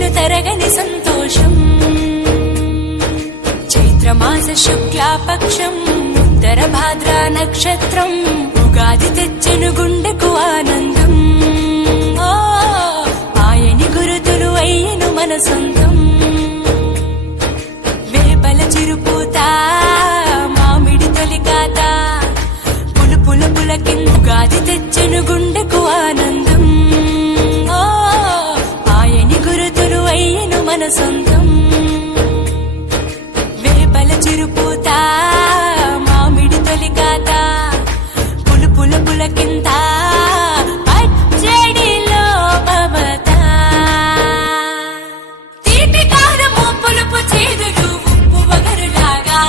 తెచ్చెను తరగని సంతోషం. చైత్రమాస శుక్లాపక్షం ఉత్తర భాద్ర నక్షత్రం ఉగాది తెచ్చెను గుండెకు ఆనందం. ఆయని గురుతులు అయ్యను మన సొంతం. వేపల చిరుపూత మామిడి తొలికాత పులుపుల పులకింద ఉగాది తెచ్చెను గుండెకు ఆనందం. ఆయని గురుతులు అయ్యను మన సొంతం. వేపల చిరుపూత మామిడి తొలికాత పులుపుల పులకింత పచ్చడిలో మమత. తీపి కారము పులుపు చేదులు ఉప్పు వగరులాగా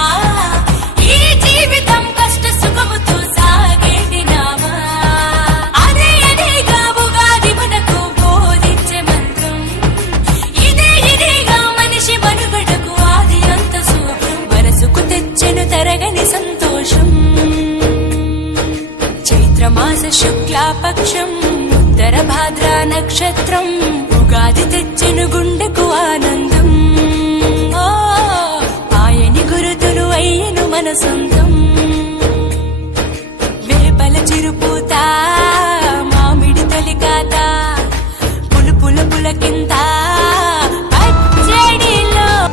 ఈ జీవితం కష్ట సుఖముతో సాగేటి నామా. అదే అదేగా ఉగాది మనకు బోధించే మంత్రం. ఇదేగా మనిషి మనుగడకు ఆది అంత సూత్రం. మనసుకు తెచ్చెను తరగని సంతోషం. చైత్రమాస శుక్లాపక్షం ఉత్తర భాద్ర నక్షత్రం ఉగాది తెచ్చెను